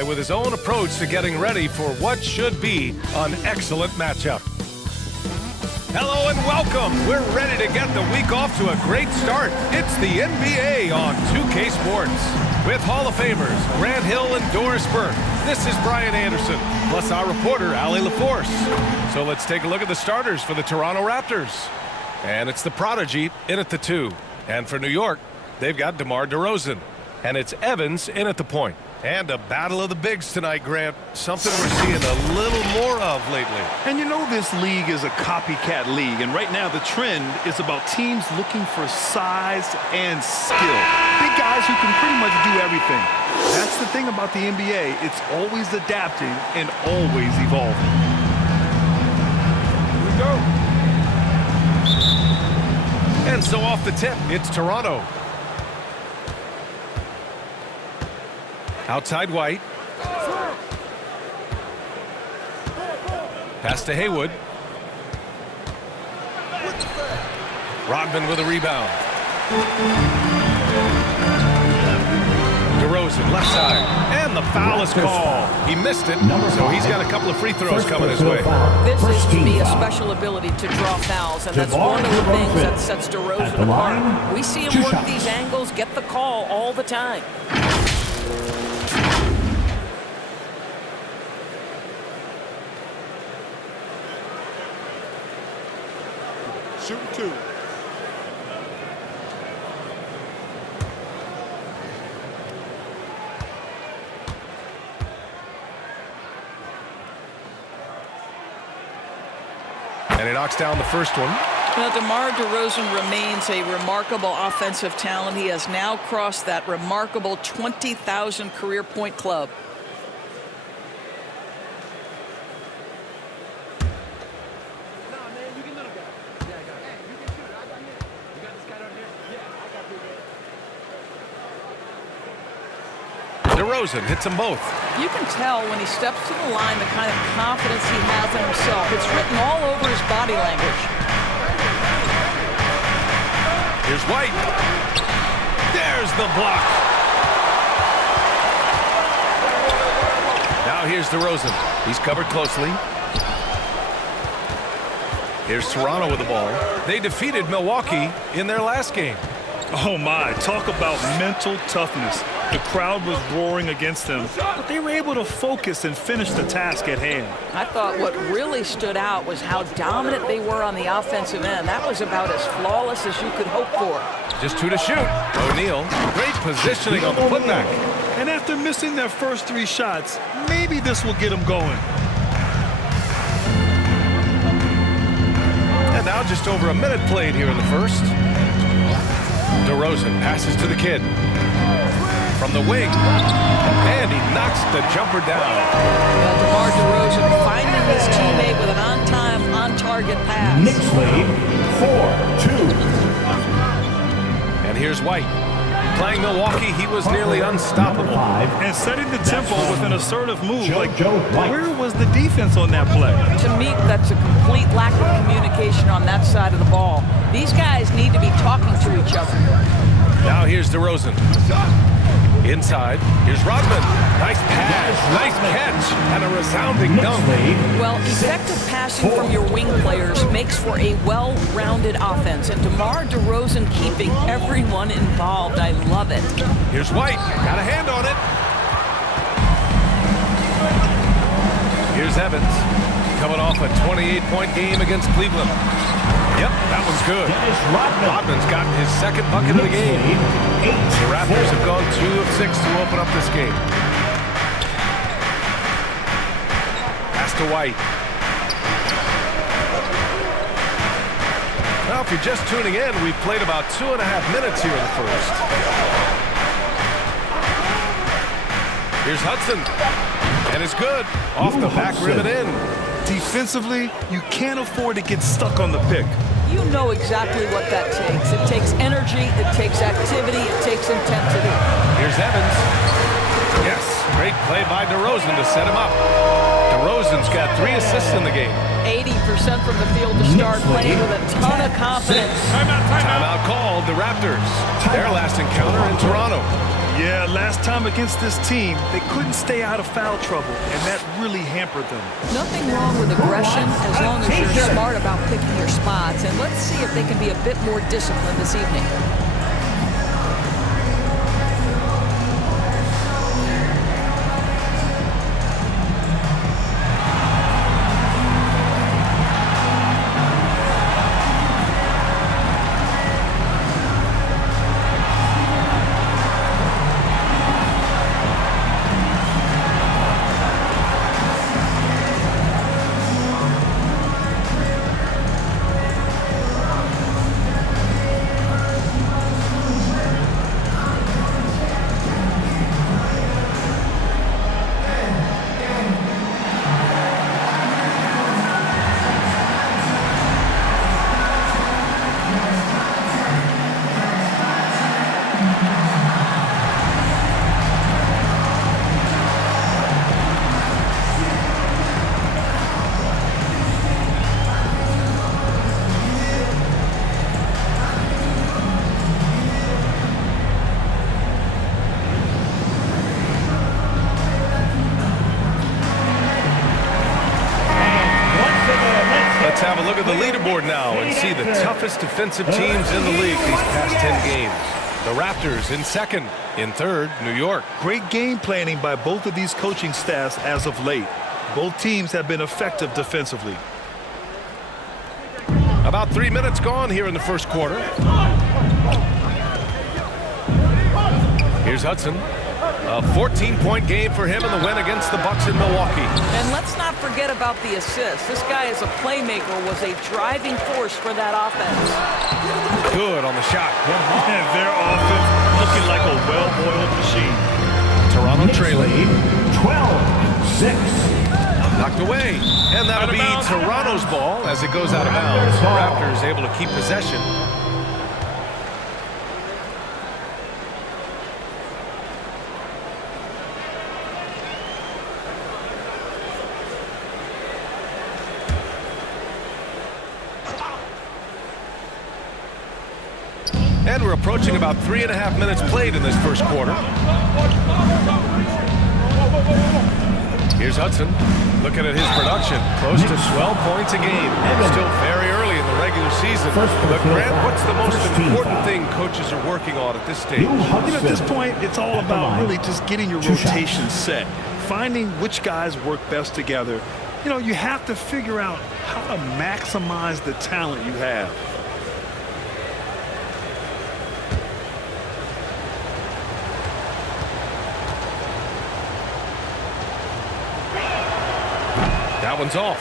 guy with his own approach to getting ready for what should be an excellent matchup. Hello and welcome. We're ready to get the week off to a great start. It's the NBA on 2K Sports. With Hall of Famers Grant Hill and Doris Burke, this is Brian Anderson, plus our reporter, Allie LaForce. So let's take a look at the starters for the Toronto Raptors. And it's the Prodigy in at the 2. And for New York, they've got DeMar DeRozan. And it's Evans in at the point. And a battle of the bigs tonight, Grant. Something we're seeing a little more of lately. And you know this league is a copycat league. And right now the trend is about teams looking for size and skill. Big guys who can pretty much do everything. That's the thing about the NBA. It's always adapting and always evolving. Here we go. And so off the tip, it's Toronto. Outside White. Pass to Haywood. Rodman with a rebound. DeRozan, left side. And the foul is called. He missed it, so he's got a couple of free throws coming his way. This is, to me, a special ability to draw fouls, and that's one of the things that sets DeRozan apart. We see him work these angles, get the call all the time. Shooting 2. And he knocks down the first one. Well, DeMar DeRozan remains a remarkable offensive talent. He has now crossed that remarkable 20,000 career point club. DeRozan hits them both. You can tell when he steps to the line the kind of confidence he has in himself. It's written all over his body language. Here's White. There's the block. Now here's DeRozan. He's covered closely. Here's Toronto with the ball. They defeated Milwaukee in their last game. Oh my, talk about mental toughness. The crowd was roaring against them, but they were able to focus and finish the task at hand. I thought what really stood out was how dominant they were on the offensive end. That was about as flawless as you could hope for. Just 2 to shoot. O'Neal, great positioning on the putback. And after missing their first 3 shots, maybe this will get them going. And now just over a minute played here in the first. DeRozan passes to the kid. From the wing. And he knocks the jumper down. DeMar DeRozan finding his teammate with an on-time, on-target pass. Knicks lead 4-2. And here's White. Playing Milwaukee, he was nearly unstoppable. And setting the tempo with an assertive move. Where was the defense on that play? To me, that's a complete lack of communication on that side of the ball. These guys need to be talking to each other. Now here's DeRozan. Inside, here's Rodman. Nice pass, nice catch, and a resounding dunk. Well, effective passing from your wing players makes for a well-rounded offense, and DeMar DeRozan keeping everyone involved. I love it. Here's White, got a hand on it. Here's Evans, coming off a 28-point game against Cleveland. Yep, that one's good. Rodman's gotten his second bucket of the game. The Raptors have gone 2 of 6 to open up this game. Pass to White. Now, if you're just tuning in, we've played about 2.5 minutes here in the first. Here's Hudson. And it's good. Off the back rim and in. Defensively, you can't afford to get stuck on the pick. You know exactly what that takes. It takes energy, it takes activity, it takes intensity. Here's Evans. Yes, great play by DeRozan to set him up. DeRozan's got 3 assists in the game. 80% from the field to start, playing with a ton of confidence. Timeout called. The Raptors. Their last encounter in Toronto. Yeah, last time against this team, they couldn't stay out of foul trouble, and that really hampered them. Nothing wrong with aggression as long as you're smart about picking your spots. And let's see if they can be a bit more disciplined this evening. Let's have a look at the leaderboard now and see the toughest defensive teams in the league these past 10 games. The Raptors in second. In third, New York. Great game planning by both of these coaching staffs as of late. Both teams have been effective defensively. About 3 minutes gone here in the first quarter. Here's Hudson. A 14-point game for him in the win against the Bucks in Milwaukee. And let's not forget about the assist. This guy as a playmaker was a driving force for that offense. Good on the shot. Their offense looking like a well-oiled machine. Toronto trailing. 12-6. Knocked away. And that'll be Toronto's ball as it goes out of bounds. The Raptors able to keep possession. And we're approaching about 3.5 minutes played in this first quarter. Here's Hudson. Looking at his production, close to 12 points a game. Still very early in the regular season. But Grant, what's the most important thing coaches are working on at this stage? At this point, it's all about really just getting your rotation set. Finding which guys work best together. You have to figure out how to maximize the talent you have. That one's off.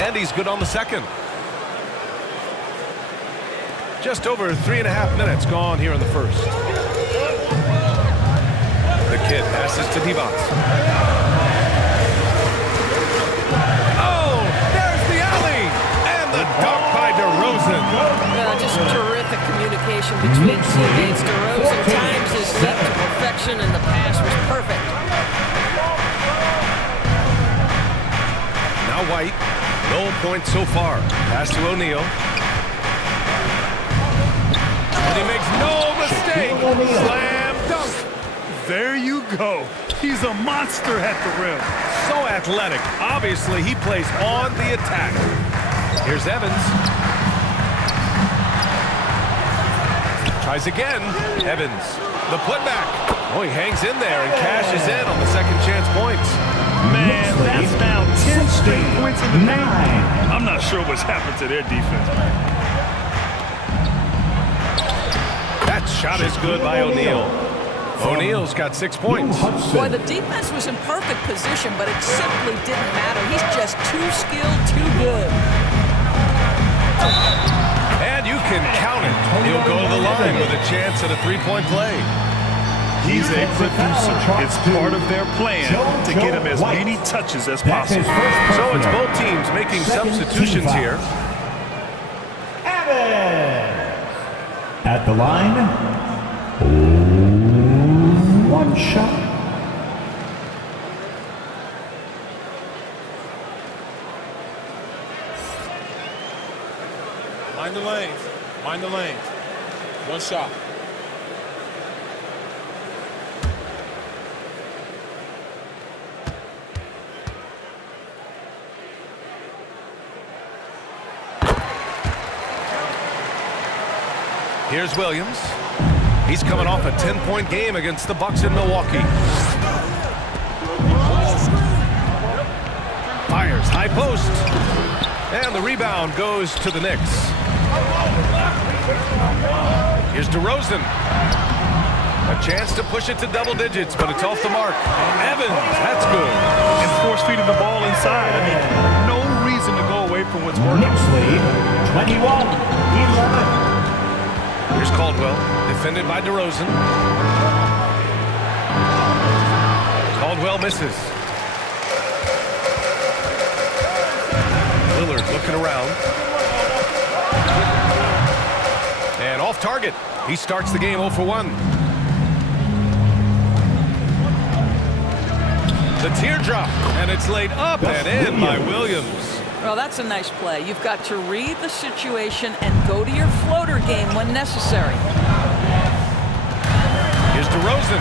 And he's good on the second. Just over 3.5 minutes gone here in the first. The kid passes to Divac. Oh, there's the alley! And the dunk by DeRozan. Just terrific communication between teammates. DeRozan times his leap to perfection, and the pass was perfect. Now White. No points so far. Pass to O'Neal. And he makes no mistake. Slam dunk. There you go. He's a monster at the rim. So athletic. Obviously, he plays on the attack. Here's Evans. Tries again. Evans. The putback. Oh, he hangs in there and cashes in on the second chance points. Man, that's now 10 straight points in the paint. I'm not sure what's happened to their defense. That shot is good by O'Neal. O'Neal's got 6 points. Boy, the defense was in perfect position, but it simply didn't matter. He's just too skilled, too good. And you can count it. He'll go to the line with a chance at a three-point play. He's a producer. It's part of their plan to get him as many touches as possible. So it's both teams making substitutions here. the line, one shot. Mind the lanes. Mind the lanes. One shot. Here's Williams. He's coming off a 10-point game against the Bucks in Milwaukee. Fires high post. And the rebound goes to the Knicks. Here's DeRozan. A chance to push it to double digits, but it's off the mark. Evans, that's good. And force feeding the ball inside. I mean, no reason to go away from what's working. Knicks lead, 21-11. Here's Caldwell, defended by DeRozan. Caldwell misses. Lillard looking around. And off target. He starts the game 0 for 1. The teardrop, and it's laid up and in by Williams. Well, that's a nice play. You've got to read the situation and go to your floater game when necessary. Here's DeRozan.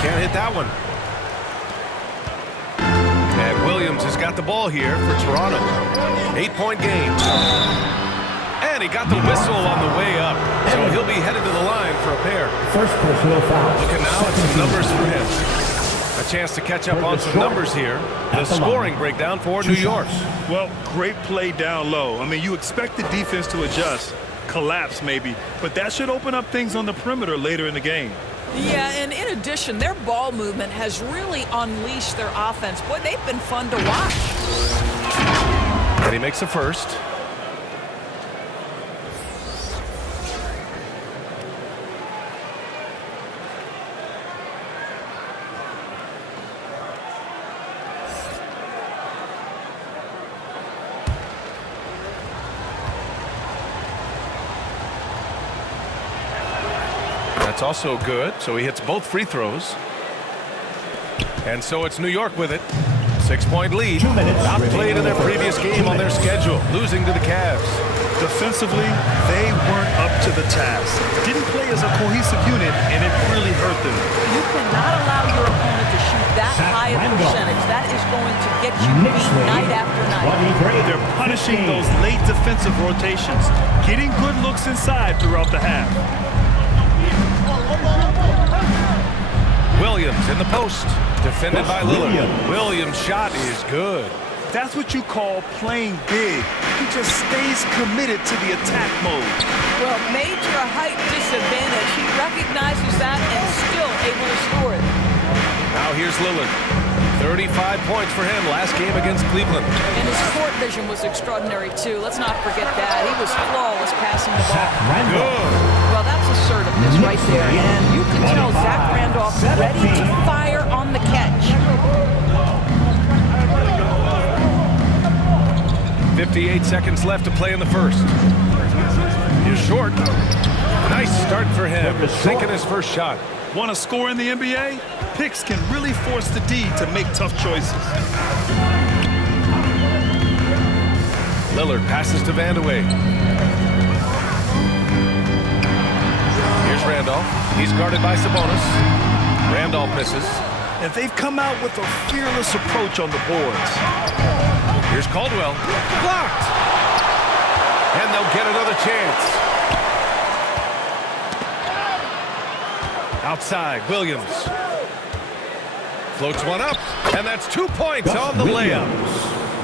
Can't hit that one. And Williams has got the ball here for Toronto. 8-point game. And he got the whistle on the way up. So he'll be headed to the line for a pair. First personal foul. Looking now at some numbers for him. A chance to catch up on some numbers here. The scoring breakdown for New York. Well, great play down low. I mean, you expect the defense to adjust, collapse maybe, but that should open up things on the perimeter later in the game. Yeah, and in addition, their ball movement has really unleashed their offense. Boy, they've been fun to watch. And he makes the first. That's also good. So he hits both free throws. And so it's New York with it. 6-point lead. Outplayed in their previous game on their schedule, losing to the Cavs. Defensively, they weren't up to the task. Didn't play as a cohesive unit, and it really hurt them. You cannot allow your opponent to shoot that high of a percentage. That is going to get you beat night after night. They're punishing those late defensive rotations, getting good looks inside throughout the half. Williams in the post, defended by Lillard. Williams' shot is good. That's what you call playing big. He just stays committed to the attack mode. Well, major height disadvantage. He recognizes that and still able to score it. Now here's Lillard. 35 points for him last game against Cleveland. And his court vision was extraordinary, too. Let's not forget that. He was flawless passing the ball. Good. Well, that's assertiveness right there. And you can tell Zach Randolph ready to fire on the catch. 58 seconds left to play in the first. He's short. Nice start for him. Sinking his first shot. Want to score in the NBA? Picks can really force the D to make tough choices. Lillard passes to Vandeweghe. Here's Randolph. He's guarded by Sabonis. Randolph misses. And they've come out with a fearless approach on the boards. Here's Caldwell. Blocked. And they'll get another chance. Outside, Williams. Floats one up. And that's 2 points on the layup.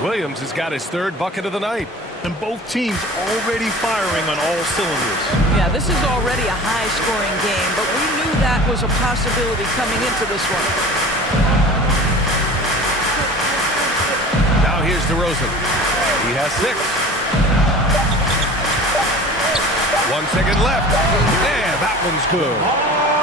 Williams has got his third bucket of the night. And both teams already firing on all cylinders. Yeah, this is already a high-scoring game, but we knew that was a possibility coming into this one. Now here's DeRozan. He has 6. 1 second left. Yeah, that one's good.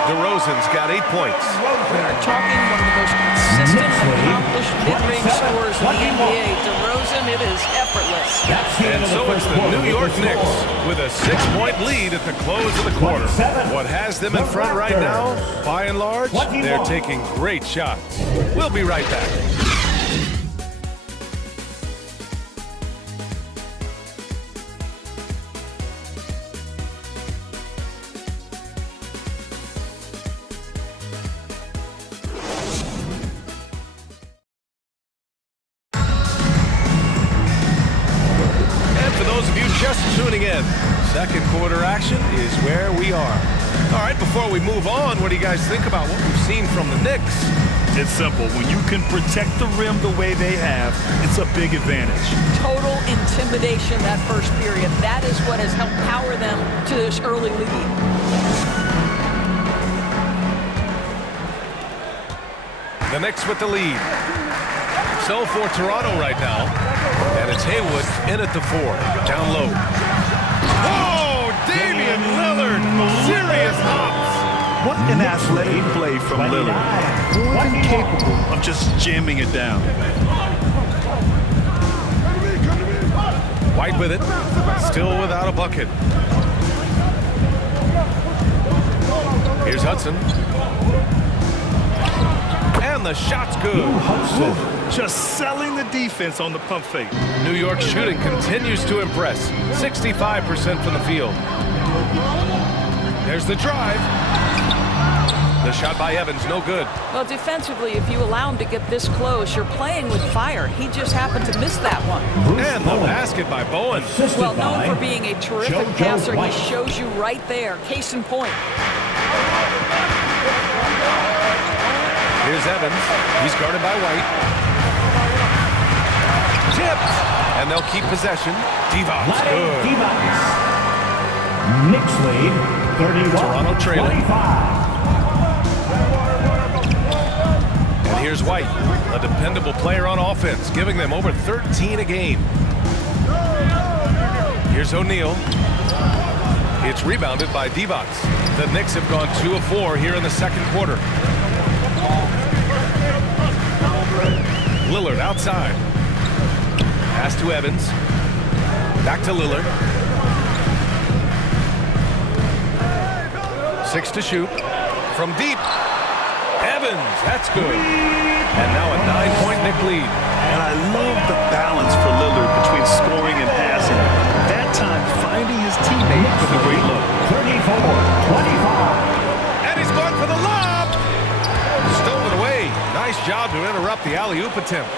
DeRozan's got 8 points. We're talking one of the most consistent, accomplished mid-range scorers in the NBA. DeRozan, it is effortless. And so it's the New York Knicks with a 6-point lead at the close of the quarter. What has them in front right now, by and large, they're taking great shots. We'll be right back. Just tuning in, second quarter action is where we are. All right, before we move on, what do you guys think about what we've seen from the Knicks? It's simple. When you can protect the rim the way they have, it's a big advantage. Total intimidation that first period. That is what has helped power them to this early lead. The Knicks with the lead. So for Toronto right now, and it's Haywood in at the 4, down low. Whoa, Damian Lillard, serious hops. What an athletic play from Lillard. More than capable of just jamming it down. White with it, still without a bucket. Here's Hudson. And the shot's good. Just selling the defense on the pump fake. New York shooting continues to impress. 65% from the field. There's the drive. The shot by Evans, no good. Well, defensively, if you allow him to get this close, you're playing with fire. He just happened to miss that one. And the basket by Bowen. Well, known for being a terrific passer, he shows you right there. Case in point. Here's Evans. He's guarded by White. Tipped. And they'll keep possession. Divac, good. Knicks lead, 31. Toronto trailing. 25. And here's White, a dependable player on offense, giving them over 13 a game. Here's O'Neal. It's rebounded by Divac. The Knicks have gone 2 of 4 here in the second quarter. Lillard outside. Pass to Evans. Back to Lillard. 6 to shoot. From deep. Evans, that's good. And now a 9-point Knick lead. And I love the balance for Lillard between scoring and passing. That time, finding his teammate with a great look. 34-25. And he's gone for the lob. Stolen away. Nice job to interrupt the alley-oop attempt.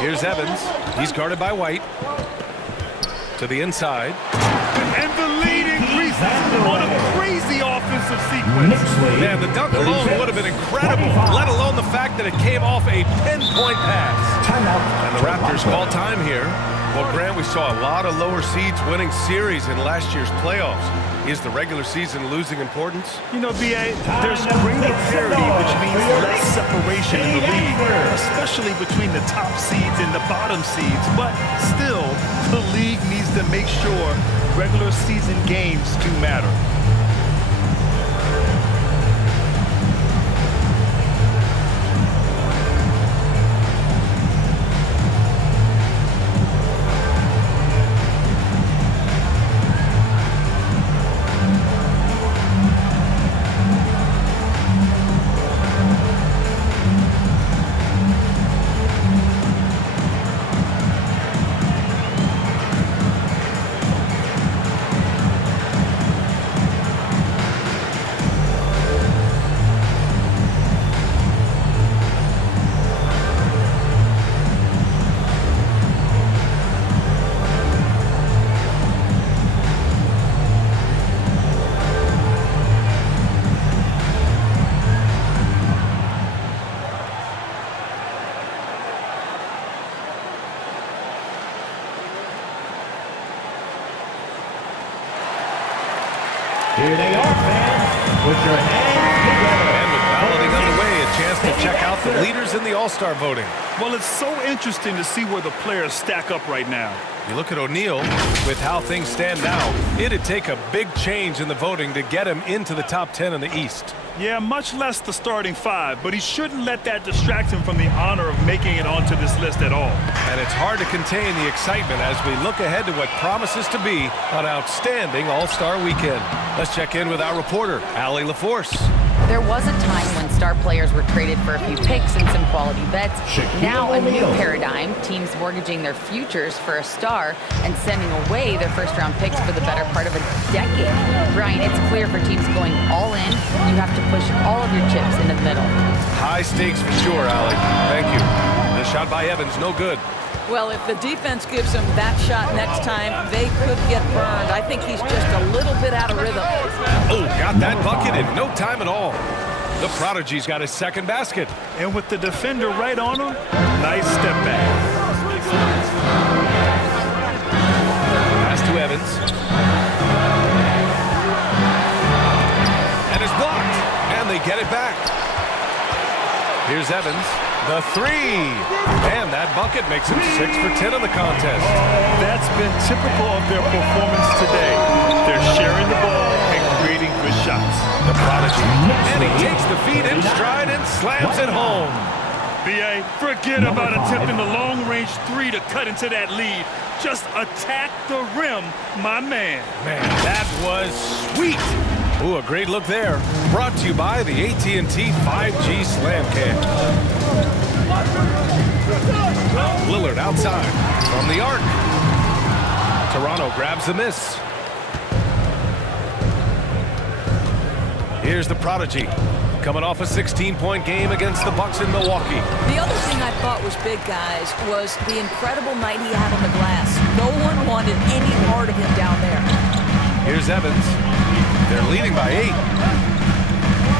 Here's Evans. He's guarded by White. To the inside. And the lead increases on a crazy offensive sequence. Man, the dunk alone would have been incredible, let alone the fact that it came off a pinpoint pass. And the Raptors call time here. Well, Grant, we saw a lot of lower seeds winning series in last year's playoffs. Is the regular season losing importance? You know, B.A., there's greater parity, which means less separation in the league, especially between the top seeds and the bottom seeds. But still, the league needs to make sure regular season games do matter. Here they are, fans. Put your hands together. And with balloting underway, a chance to check out the leaders in the All-Star voting. Well, it's so interesting to see where the players stack up right now. You look at O'Neal, with how things stand now, it'd take a big change in the voting to get him into the top 10 in the East. Yeah, much less the starting five, but he shouldn't let that distract him from the honor of making it onto this list at all. And it's hard to contain the excitement as we look ahead to what promises to be an outstanding All-Star weekend. Let's check in with our reporter, Allie LaForce. There was a time when star players were traded for a few picks and some quality bets. Now a new paradigm, teams mortgaging their futures for a star and sending away their first-round picks for the better part of a decade. Brian, it's clear for teams going all in, you have to push all of your chips into the middle. High stakes for sure, Allie. Thank you. The shot by Evans, no good. Well, if the defense gives him that shot next time, they could get burned. I think he's just a little bit out of rhythm. Oh, got that bucket in no time at all. The Prodigy's got his second basket. And with the defender right on him, nice step back. Pass to Evans. And it's blocked. And they get it back. Here's Evans. The three. And that bucket makes him 6 for 10 in the contest. That's been typical of their performance today. They're sharing the ball and creating good shots. The Prodigy. And he takes the feed in stride and slams it home. B.A., forget about attempting the long-range three to cut into that lead. Just attack the rim, my man. Man, that was sweet. Ooh, a great look there. Brought to you by the AT&T 5G Slam Cam. Lillard outside from the arc. Toronto grabs the miss. Here's the Prodigy, coming off a 16-point game against the Bucks in Milwaukee. The other thing I thought was big, guys, was the incredible night he had on the glass. No one wanted any part of him down there. Here's Evans. They're leading by 8.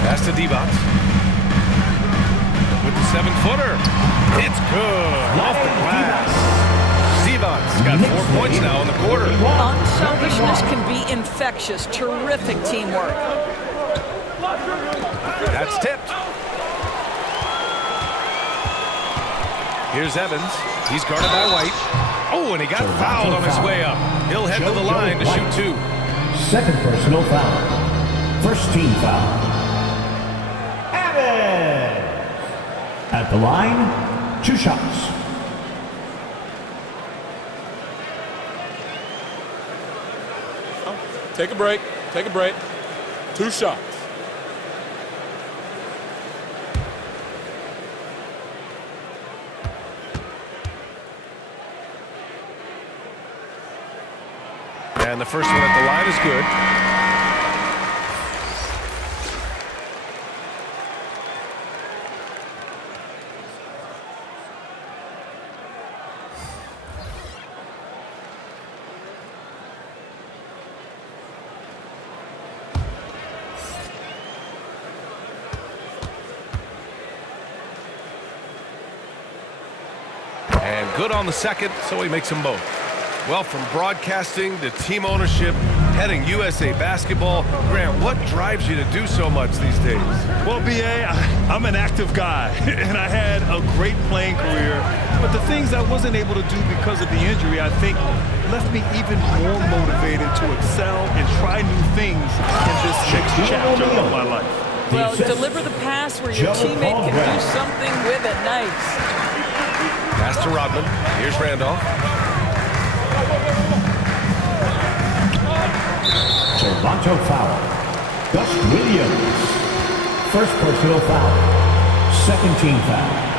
Pass to Divac. With the 7-footer. It's good. Off the glass. Divac's got 4 points now in the quarter. Unselfishness can be infectious. Terrific teamwork. That's tipped. Here's Evans. He's guarded by White. Oh, and he got fouled on his way up. He'll head to the line to shoot 2. Second personal foul. First team foul. Evans! At the line, 2 shots. Take a break. Take a break. 2 shots. And the first one at the line is good. And good on the second, so he makes them both. Well, from broadcasting to team ownership, heading USA basketball, Grant, what drives you to do so much these days? Well, B.A., I'm an active guy, and I had a great playing career. But the things I wasn't able to do because of the injury, I think, left me even more motivated to excel and try new things in this next chapter of my life. Well, deliver the pass where your teammate can do something with it. Nice. Pass to Rodman. Here's Randolph. Toronto foul. Gus Williams. First personal foul. Second team foul.